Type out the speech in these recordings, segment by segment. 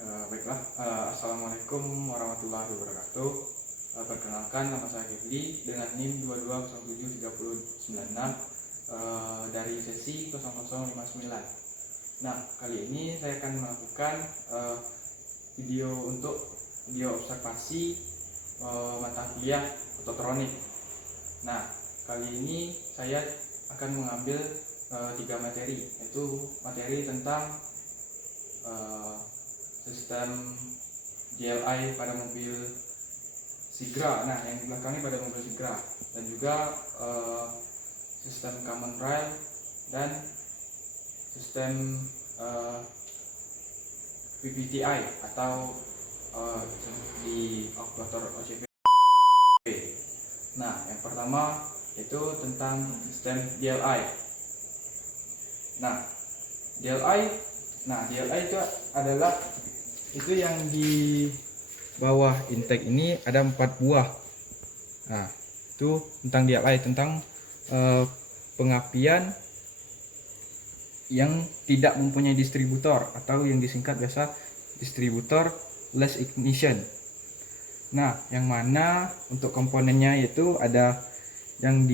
Assalamualaikum warahmatullahi wabarakatuh. Perkenalkan, nama saya Kifli dengan NIM 22073096 dari sesi 0059. Nah, kali ini saya akan melakukan video observasi mata kuliah fototronik. Nah, kali ini saya akan mengambil 3 materi, yaitu materi tentang sistem GLI pada mobil Sigra, nah yang di belakangnya pada mobil Sigra, dan juga sistem common rail dan sistem VVTi atau di aktuator OCP. Nah, yang pertama itu tentang sistem GLI. Nah, GLI itu adalah itu yang di bawah intake ini ada 4 buah. Nah, itu tentang GLI, tentang pengapian yang tidak mempunyai distributor atau yang disingkat biasa distributor less ignition. Nah, yang mana untuk komponennya itu ada yang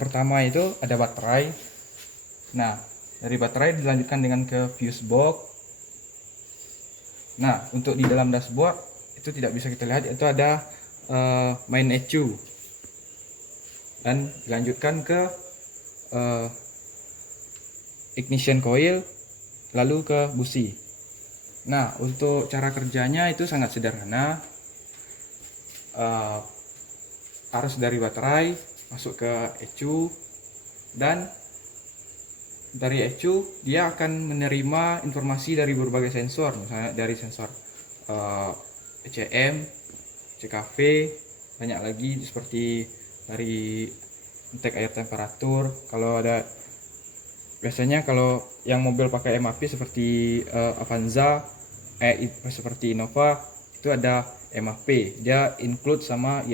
pertama itu ada baterai. Nah, dari baterai dilanjutkan dengan ke fuse box. Nah, untuk di dalam dashboard itu tidak bisa kita lihat, itu ada main ECU, dan dilanjutkan ke ignition coil, lalu ke busi. Nah, untuk cara kerjanya itu sangat sederhana. Arus dari baterai masuk ke ECU, dan dari ECU dia akan menerima informasi dari berbagai sensor, misalnya dari sensor ECM, CKV, banyak lagi seperti dari intake air temperatur. Kalau ada, biasanya kalau yang mobil pakai MAP seperti Avanza, seperti Innova, itu ada MAP, dia include sama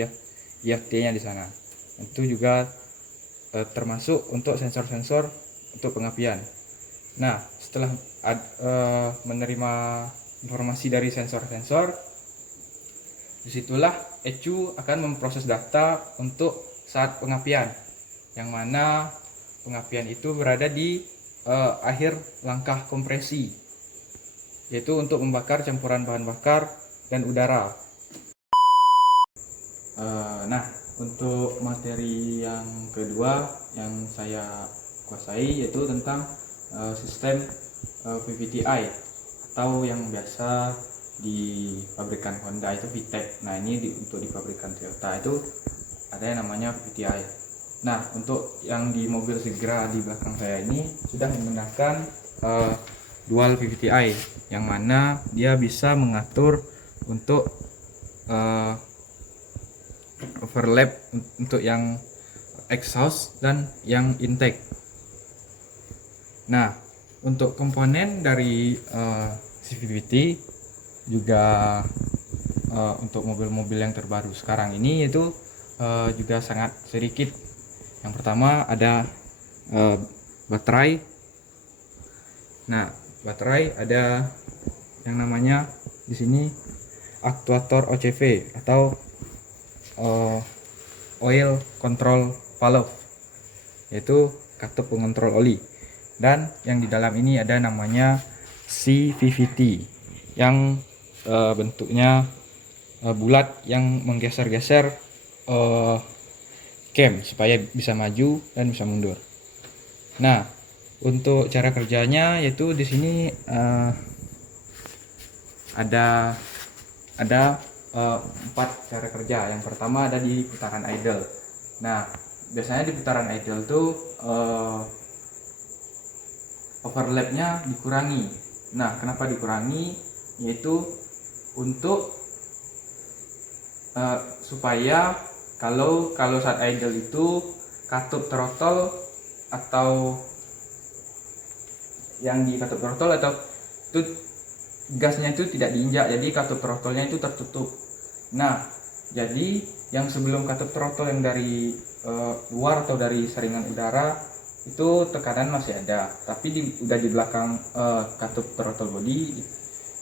IFT-nya di sana. Itu juga termasuk untuk sensor-sensor untuk pengapian. Nah, setelah menerima informasi dari sensor-sensor, disitulah ECU akan memproses data untuk saat pengapian, yang mana pengapian itu berada di akhir langkah kompresi, yaitu untuk membakar campuran bahan bakar dan udara. Nah, untuk materi yang kedua yang saya kuasai yaitu tentang sistem VVTi atau yang biasa di pabrikan Honda itu VTEC. Nah, ini untuk di pabrikan Toyota itu ada yang namanya VVTi. Nah, untuk yang di mobil Sigra di belakang saya ini sudah menggunakan dual VVTi, yang mana dia bisa mengatur untuk overlap untuk yang exhaust dan yang intake. Nah, untuk komponen dari CVT juga untuk mobil-mobil yang terbaru sekarang ini itu juga sangat sedikit. Yang pertama ada baterai. Nah, baterai ada yang namanya di sini aktuator OCV atau oil control valve, yaitu katup pengontrol oli. Dan yang di dalam ini ada namanya CVT yang bentuknya bulat, yang menggeser-geser cam supaya bisa maju dan bisa mundur. Nah, untuk cara kerjanya yaitu di sini ada 4 cara kerja. Yang pertama ada di putaran idle. Nah, biasanya di putaran idle tuh overlapnya dikurangi. Nah, kenapa dikurangi? Yaitu untuk supaya kalau saat idle itu katup throttle atau yang di katup throttle atau itu gasnya itu tidak diinjak, jadi katup throttle-nya itu tertutup. Nah, jadi yang sebelum katup throttle yang dari luar atau dari saringan udara itu tekanan masih ada, tapi udah di belakang katup throttle body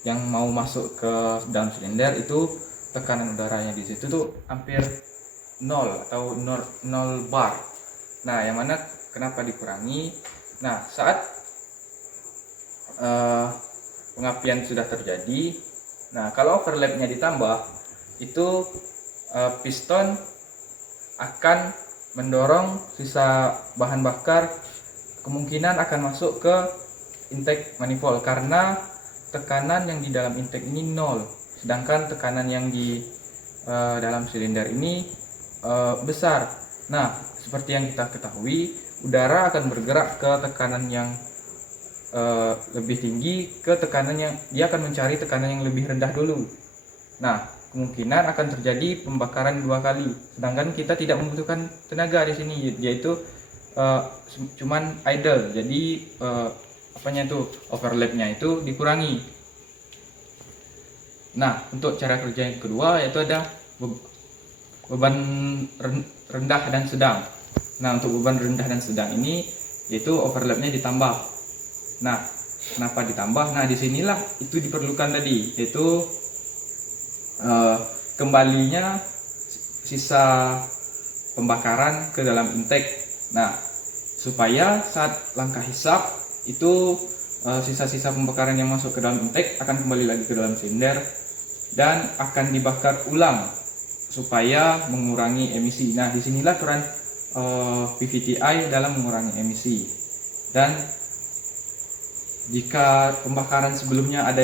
yang mau masuk ke dalam silinder itu tekanan udaranya di situ tuh hampir 0 atau 0 bar. Nah, yang mana kenapa dikurangi? Nah, saat pengapian sudah terjadi, nah kalau overlapnya ditambah, itu piston akan mendorong sisa bahan bakar, kemungkinan akan masuk ke intake manifold karena tekanan yang di dalam intake ini 0, sedangkan tekanan yang di dalam silinder ini besar. Nah, seperti yang kita ketahui, udara akan bergerak ke tekanan yang lebih tinggi, ke tekanan yang dia akan mencari tekanan yang lebih rendah dulu. Nah, kemungkinan akan terjadi pembakaran 2 kali, sedangkan kita tidak membutuhkan tenaga di sini, yaitu cuman idle. Jadi overlapnya itu dikurangi. Nah, untuk cara kerja yang kedua yaitu ada beban rendah dan sedang. Nah, untuk beban rendah dan sedang ini yaitu overlapnya ditambah. Nah, kenapa ditambah? Nah, disinilah itu diperlukan tadi, yaitu kembalinya sisa pembakaran ke dalam intake. Nah, supaya saat langkah hisap itu sisa-sisa pembakaran yang masuk ke dalam intake akan kembali lagi ke dalam silinder dan akan dibakar ulang supaya mengurangi emisi. Nah, disinilah peran PVTi dalam mengurangi emisi. Dan jika pembakaran sebelumnya ada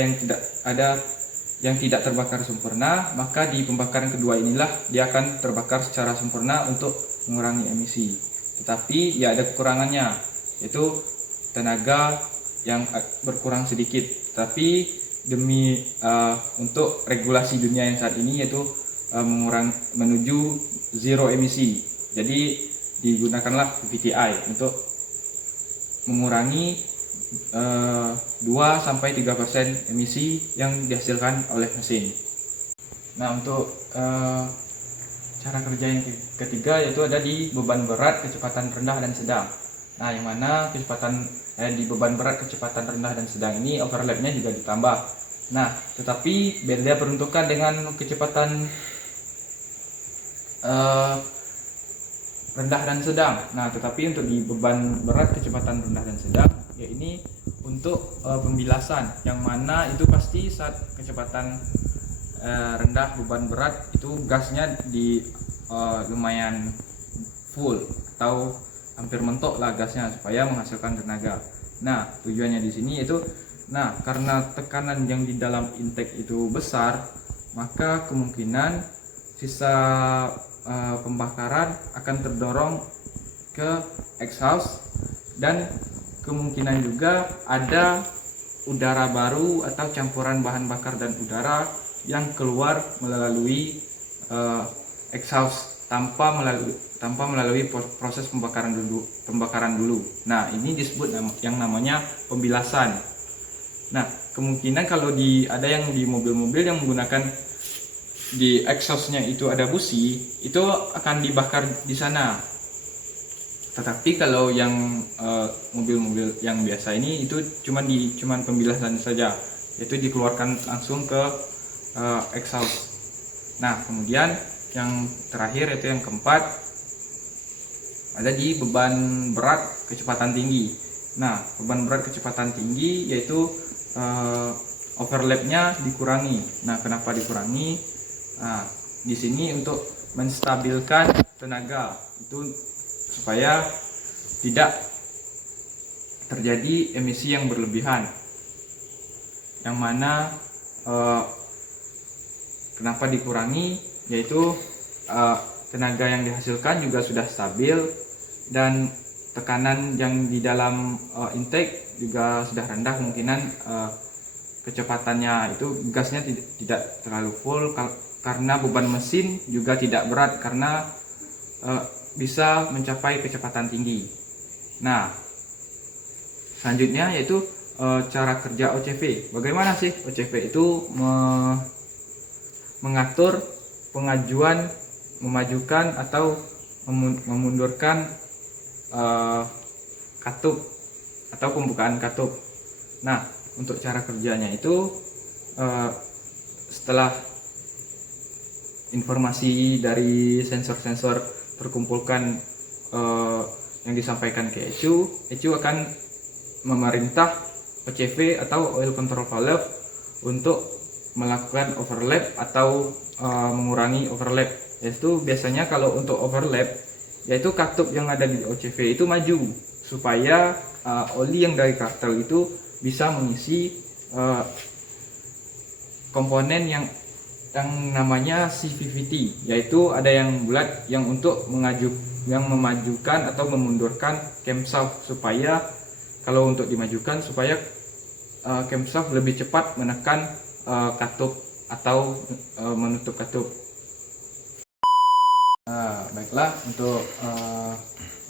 yang tidak terbakar sempurna, maka di pembakaran kedua inilah dia akan terbakar secara sempurna untuk mengurangi emisi. Tetapi ya ada kekurangannya, yaitu tenaga yang berkurang sedikit. Tapi demi untuk regulasi dunia yang saat ini, yaitu menuju zero emisi, jadi digunakanlah PVTi untuk mengurangi 2-3% emisi yang dihasilkan oleh mesin. Nah, untuk cara kerja yang ketiga yaitu ada di beban berat, kecepatan rendah dan sedang. Nah, yang mana di beban berat, kecepatan rendah dan sedang ini overlapnya juga ditambah. Nah, tetapi beda peruntukan dengan kecepatan rendah dan sedang. Nah, tetapi untuk di beban berat, kecepatan rendah dan sedang, ya ini untuk pembilasan, yang mana itu pasti saat kecepatan rendah beban berat itu gasnya di lumayan full atau hampir mentok lah gasnya supaya menghasilkan tenaga. Nah, tujuannya di sini itu, karena tekanan yang di dalam intake itu besar, maka kemungkinan sisa pembakaran akan terdorong ke exhaust, dan kemungkinan juga ada udara baru atau campuran bahan bakar dan udara yang keluar melalui exhaust tanpa melalui proses pembakaran dulu. Nah, ini disebut yang namanya pembilasan. Nah, kemungkinan kalau ada yang di mobil-mobil yang menggunakan di exhaustnya itu ada busi, itu akan dibakar di sana. Tetapi kalau yang mobil-mobil yang biasa ini itu cuman pembilasan saja, yaitu dikeluarkan langsung ke exhaust. Nah, kemudian yang terakhir yaitu yang keempat ada di beban berat, kecepatan tinggi. Nah, beban berat, kecepatan tinggi yaitu overlapnya dikurangi. Nah, kenapa dikurangi? Nah, di sini untuk menstabilkan tenaga itu supaya tidak terjadi emisi yang berlebihan. Yang mana kenapa dikurangi? Yaitu tenaga yang dihasilkan juga sudah stabil dan tekanan yang di dalam intake juga sudah rendah. Kemungkinan kecepatannya itu gasnya tidak terlalu full, karena beban mesin juga tidak berat karena bisa mencapai kecepatan tinggi. Nah, selanjutnya yaitu cara kerja OCV. Bagaimana sih OCV itu mengatur pengajuan, memajukan atau memundurkan katup atau pembukaan katup. Nah, untuk cara kerjanya itu eh, setelah informasi dari sensor-sensor terkumpulkan yang disampaikan ke ECU akan memerintah OCV atau oil control valve untuk melakukan overlap atau mengurangi overlap. Yaitu biasanya kalau untuk overlap, yaitu katup yang ada di OCV itu maju supaya oli yang dari kartel itu bisa mengisi komponen yang namanya CVVT, yaitu ada yang bulat yang untuk memajukan atau memundurkan camshaft, supaya kalau untuk dimajukan supaya camshaft lebih cepat menekan katup atau menutup katup. Baiklah, untuk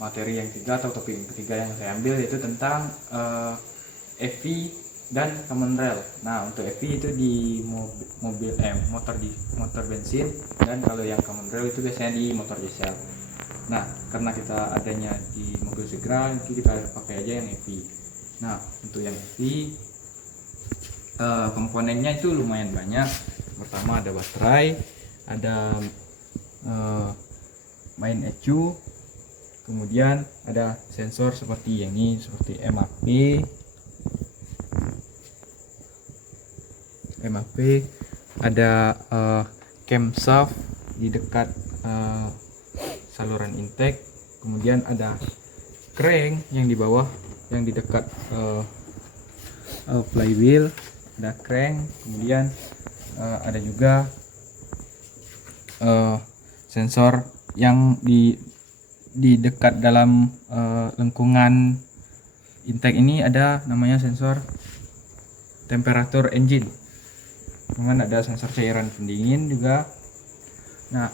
materi yang ketiga atau topik yang ketiga yang saya ambil yaitu tentang EV dan common rail. Nah, untuk EV itu di motor bensin, dan kalau yang common rail itu biasanya di motor diesel. Nah, karena kita adanya di mobil segera, kita pakai aja yang EV. Nah, untuk yang EV komponennya itu lumayan banyak. Pertama ada baterai, ada main ECU, kemudian ada sensor seperti yang ini, seperti MAP, ada camshaft di dekat saluran intake, kemudian ada crank yang di bawah, yang di dekat flywheel, ada crank, kemudian ada juga sensor yang di dekat dalam lengkungan intake ini, ada namanya sensor temperatur engine. Kemudian ada sensor cairan pendingin juga. Nah,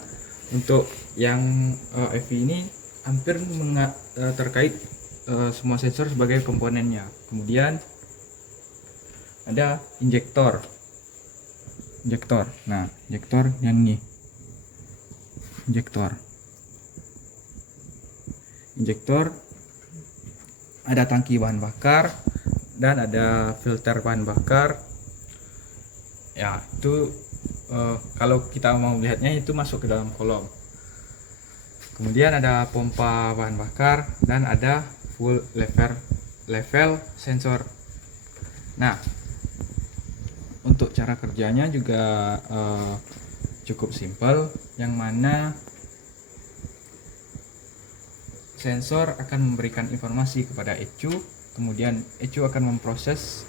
untuk yang EV ini hampir terkait semua sensor sebagai komponennya. Kemudian ada injektor. Nah, injektor yang ini. Injektor ada tangki bahan bakar dan ada filter bahan bakar. Ya, itu kalau kita mau melihatnya itu masuk ke dalam kolom. Kemudian ada pompa bahan bakar dan ada full level sensor. Nah, untuk cara kerjanya juga cukup simpel, yang mana sensor akan memberikan informasi kepada ECU, kemudian ECU akan memproses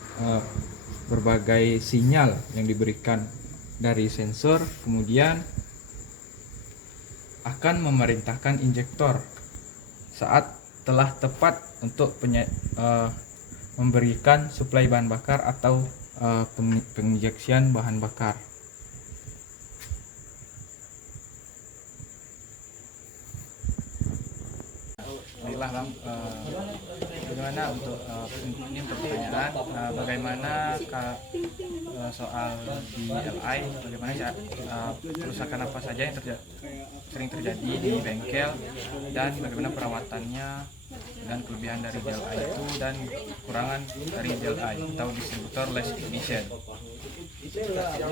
berbagai sinyal yang diberikan dari sensor, kemudian akan memerintahkan injektor saat telah tepat untuk memberikan suplai bahan bakar atau penginjeksian bahan bakar. Baiklah Bang, bagaimana untuk ini untuk pertanyaan bagaimana soal DLI, bagaimana kerusakan apa saja yang sering terjadi di bengkel, dan bagaimana perawatannya, dan kelebihan dari DLI itu dan kekurangan dari DLI atau distributor less efficient.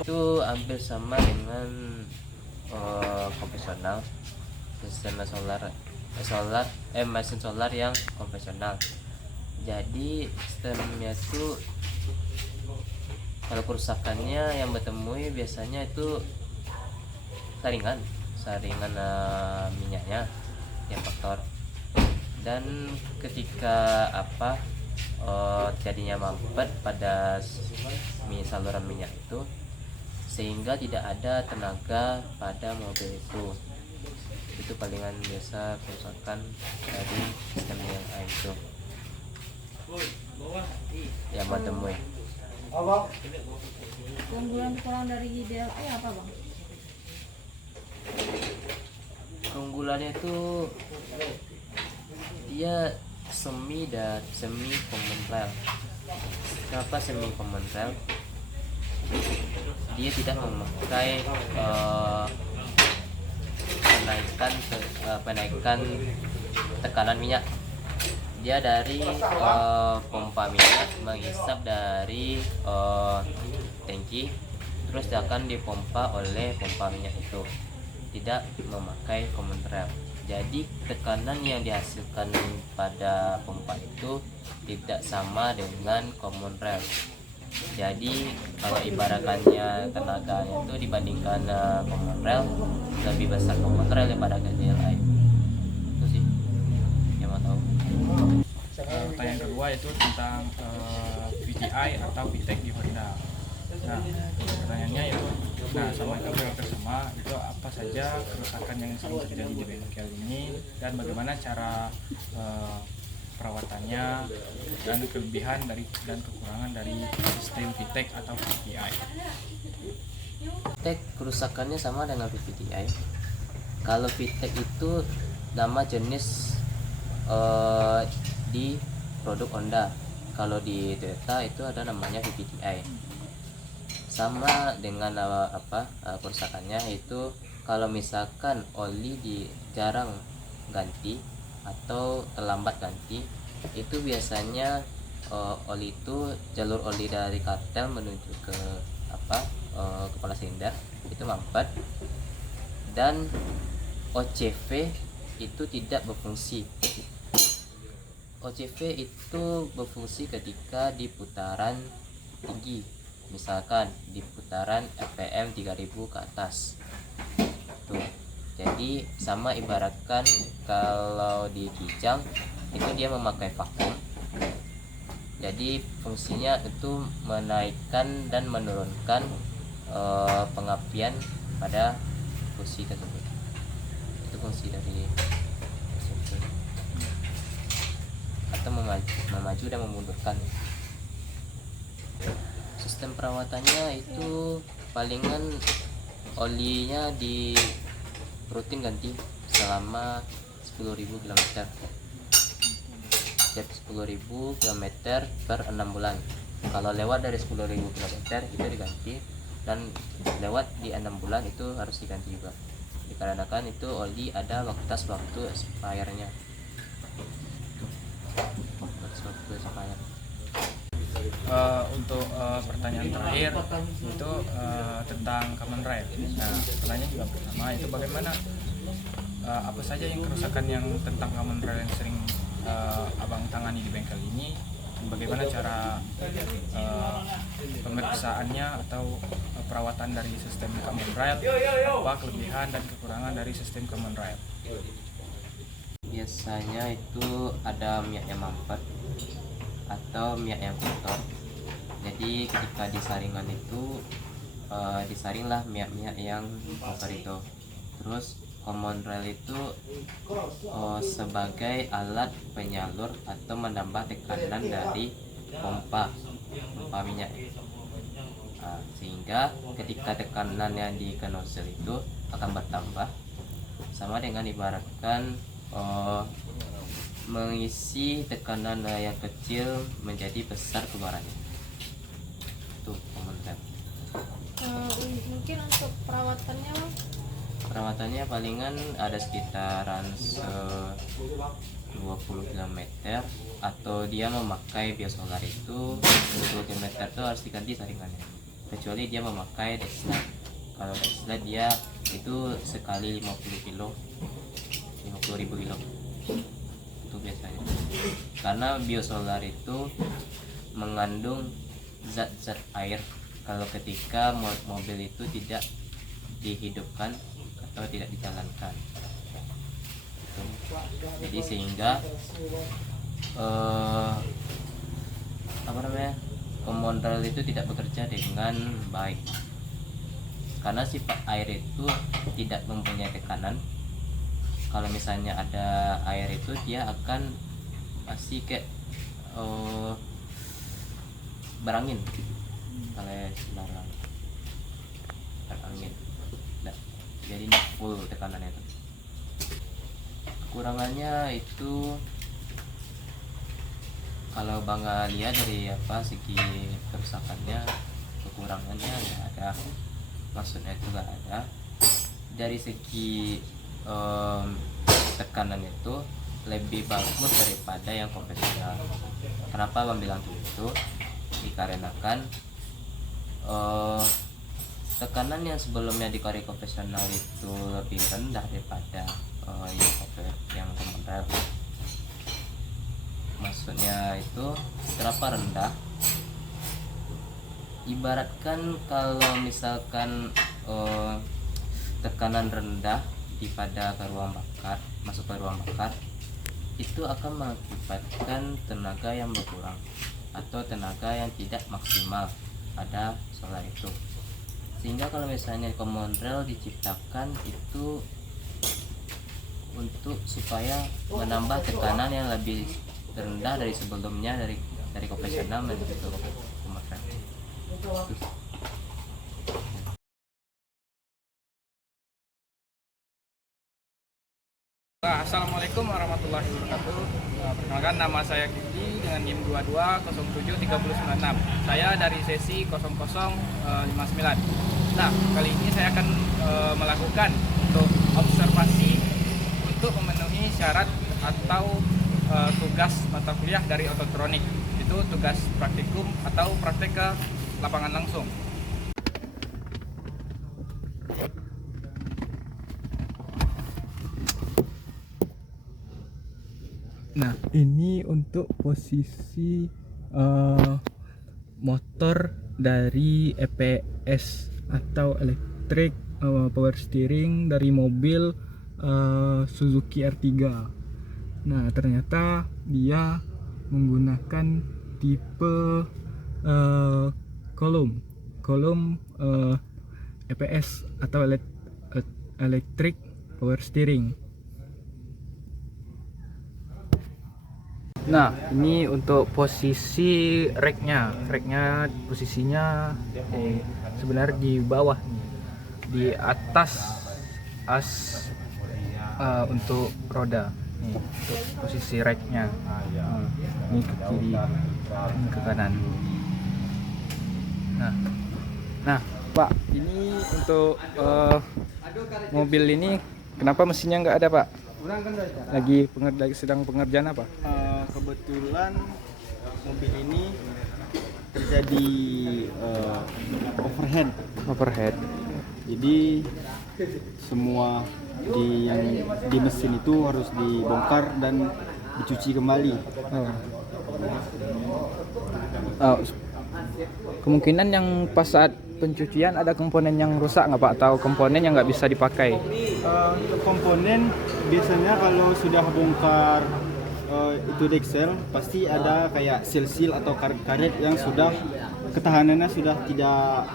Itu hampir sama dengan konvensional, sistem mesin solar yang konvensional. Jadi sistemnya itu kalau kerusakannya yang bertemui biasanya itu saringan minyaknya yang faktor, dan ketika jadinya mampet pada saluran minyak itu sehingga tidak ada tenaga pada mobil itu palingan biasa kerusakan dari sistem yang itu yang bertemui. Keunggulan kurang dari DLI apa Bang? Keunggulannya itu dia semi common rail. Kenapa semi common rail? Dia tidak memakai penaikan tekanan minyak. dia dari pompa minyak menghisap dari tangki, terus dia akan dipompa oleh pompa minyak itu, tidak memakai common rail. Jadi tekanan yang dihasilkan pada pompa itu tidak sama dengan common rail. Jadi kalau ibaratkannya tenaganya itu dibandingkan common rail, lebih besar common rail daripada KDLI. Itu sih yang mau tahu. Pertanyaan kedua itu tentang VTI atau VTEC di Honda. Nah, pertanyaannya itu, nah sama itu hampir sama, itu apa saja kerusakan yang sering terjadi di bengkel ini dan bagaimana cara perawatannya dan kelebihan dan kekurangan dari sistem VTEC atau VTI. VTEC kerusakannya sama dengan VTI. Kalau VTEC itu nama jenis di produk Honda. Kalau di Toyota itu ada namanya VTI. Sama dengan kerusakannya itu kalau misalkan oli jarang ganti atau terlambat ganti, itu biasanya oli itu jalur oli dari kartel menuju ke kepala silinder itu mampet, dan OCV itu tidak berfungsi. OCV itu berfungsi ketika di putaran tinggi, misalkan di putaran RPM 3000 ke atas tuh. Jadi sama ibaratkan kalau di kijang itu dia memakai vakum, jadi fungsinya itu menaikkan dan menurunkan pengapian pada kursi tersebut. Itu fungsi dari OCV, atau memaju dan memundurkan. Sistem perawatannya itu palingan olinya di rutin ganti selama 10.000 km. Setiap 10.000 km per 6 bulan. Kalau lewat dari 10.000 km itu diganti, dan lewat di 6 bulan itu harus diganti juga. Dikarenakan itu oli ada batas waktu expirednya. Batas waktu expired. Untuk pertanyaan terakhir itu tentang common rail. Nah, pertanyaan juga pertama itu bagaimana apa saja yang kerusakan yang tentang common rail yang sering abang tangani di bengkel ini? Bagaimana cara pemeriksaannya atau perawatan dari sistem common rail? Apa kelebihan dan kekurangan dari sistem common rail? Biasanya itu ada minyak yang mampet atau minyak yang kotor. Jadi ketika disaringan itu disaringlah minyak-minyak yang kotor itu. Terus common rail itu sebagai alat penyalur atau menambah tekanan dari pompa minyak. Sehingga ketika tekanannya di nozzle itu akan bertambah, sama dengan ibaratkan mengisi tekanan yang kecil menjadi besar keluarannya. Itu common rail. Mungkin untuk perawatannya Bang? Perawatannya palingan ada sekitaran 20 km, atau dia memakai biosolar itu 20 km itu harus diganti saringannya, kecuali dia memakai deslide. Kalau deslide dia itu sekali 50 kilo 50.000 kilo itu biasanya, karena biosolar itu mengandung zat-zat air kalau ketika mobil itu tidak dihidupkan atau tidak dijalankan. Jadi sehingga common rail itu tidak bekerja dengan baik, karena sifat air itu tidak mempunyai tekanan. Kalau misalnya ada air itu dia akan masih kayak berangin, kalau silaran berangin. Nah, jadi full tekanannya itu. Kekurangannya itu kalau Bang lihat dari segi kerusakannya, kekurangannya nggak ada, maksudnya itu nggak ada. Dari segi tekanan itu lebih bagus daripada yang konvensional. Kenapa Bang bilang begitu? Dikarenakan tekanan yang sebelumnya di Korea konvensional itu lebih rendah daripada yang konvensional. Maksudnya itu berapa rendah? Ibaratkan kalau misalkan tekanan rendah pada ke ruang bakar, masuk ke ruang bakar, itu akan mengakibatkan tenaga yang berkurang atau tenaga yang tidak maksimal pada solar itu. Sehingga kalau misalnya common rail diciptakan itu untuk supaya menambah tekanan yang lebih rendah dari sebelumnya, dari konvensional menuju ke common rail. Assalamualaikum warahmatullahi wabarakatuh. Perkenalkan, nama saya Kiki dengan NIM 22073096. Saya dari sesi 0059. Nah, kali ini saya akan melakukan untuk observasi untuk memenuhi syarat atau tugas mata kuliah dari ototronik. Itu tugas praktikum atau praktek ke lapangan langsung. Nah, ini untuk posisi motor dari EPS atau electric power steering dari mobil Suzuki R3. Nah, ternyata dia menggunakan tipe kolom EPS atau electric power steering. Nah, ini untuk posisi racknya posisinya sebenarnya di bawah nih, di atas as untuk roda nih, untuk posisi racknya. Ini ke kiri, ini ke kanan. Nah Pak, ini untuk mobil ini kenapa mesinnya nggak ada Pak? Lagi sedang pengerjaan apa? Kebetulan mobil ini terjadi overhead. Jadi semua di mesin itu harus dibongkar dan dicuci kembali. Kemungkinan yang pas saat pencucian ada komponen yang rusak nggak Pak? Atau komponen yang nggak bisa dipakai? Untuk komponen biasanya kalau sudah bongkar itu deksel pasti ada kayak sil-sil atau karet-karet yang sudah ketahanannya sudah tidak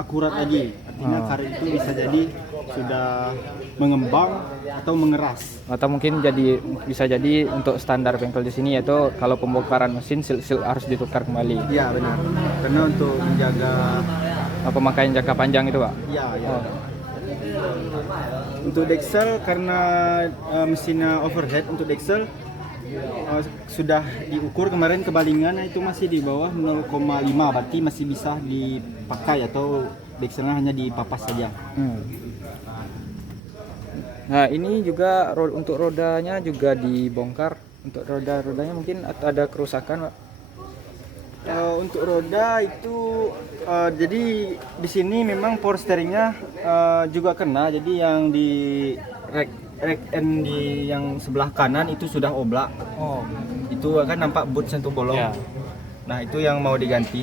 akurat lagi. Artinya karet itu bisa jadi sudah mengembang atau mengeras. Atau mungkin bisa jadi untuk standar bengkel di sini yaitu kalau pembongkaran mesin sil-sil harus ditukar kembali. Iya benar. Karena untuk menjaga Pemakaian jangka panjang itu Pak? Iya. Untuk deksel karena mesinnya overhead, untuk deksel sudah diukur kemarin kebalingannya itu masih di bawah 0,5, berarti masih bisa dipakai atau dekselnya hanya dipapas saja. Nah, ini juga untuk rodanya juga dibongkar. Untuk rodanya mungkin ada kerusakan Pak? Untuk roda itu jadi di sini memang power steeringnya juga kena. Jadi yang di rack end di yang sebelah kanan itu sudah oblak. Itu kan nampak boot sentuh bolong. Ya. Nah, itu yang mau diganti.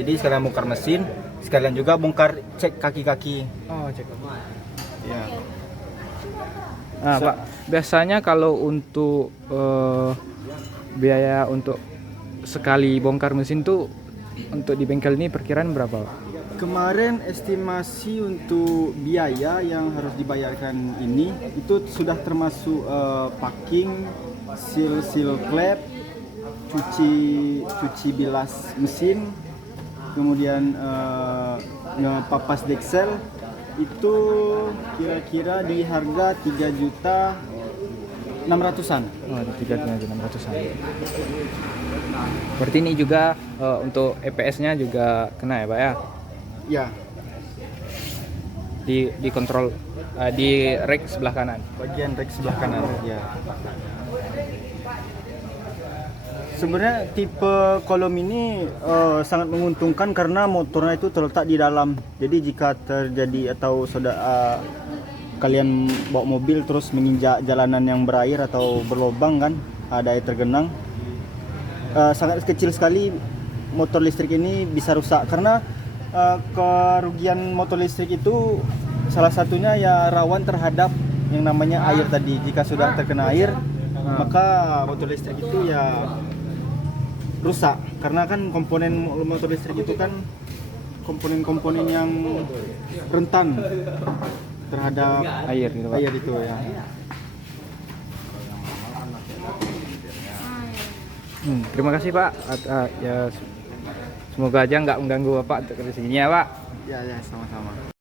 Jadi sekarang bongkar mesin, sekalian juga bongkar cek kaki-kaki. Cek. Ya. Nah, Pak, biasanya kalau untuk biaya untuk sekali bongkar mesin tuh untuk di bengkel ini perkiraan berapa? Kemarin estimasi untuk biaya yang harus dibayarkan ini itu sudah termasuk packing, seal klep, cuci bilas mesin, kemudian ngepapas deksel, itu kira-kira di harga 3.600.000-an. Oh, 3.600.000-an. Berarti ini juga untuk EPS-nya juga kena ya Pak ya? Ya, Di kontrol di rack sebelah kanan. bagian rack sebelah kanan ya. Sebenarnya tipe kolom ini sangat menguntungkan karena motornya itu terletak di dalam. Jadi jika terjadi atau kalian bawa mobil terus menginjak jalanan yang berair atau berlobang kan, ada air tergenang, sangat kecil sekali motor listrik ini bisa rusak karena kerugian motor listrik itu salah satunya ya rawan terhadap yang namanya air tadi. Jika sudah terkena air, maka motor listrik itu ya rusak karena kan komponen motor listrik itu kan komponen-komponen yang rentan terhadap Air gitu Pak. air itu ya. Terima kasih Pak. Ya semoga aja nggak mengganggu Bapak untuk kesininya Pak. Ya, sama-sama.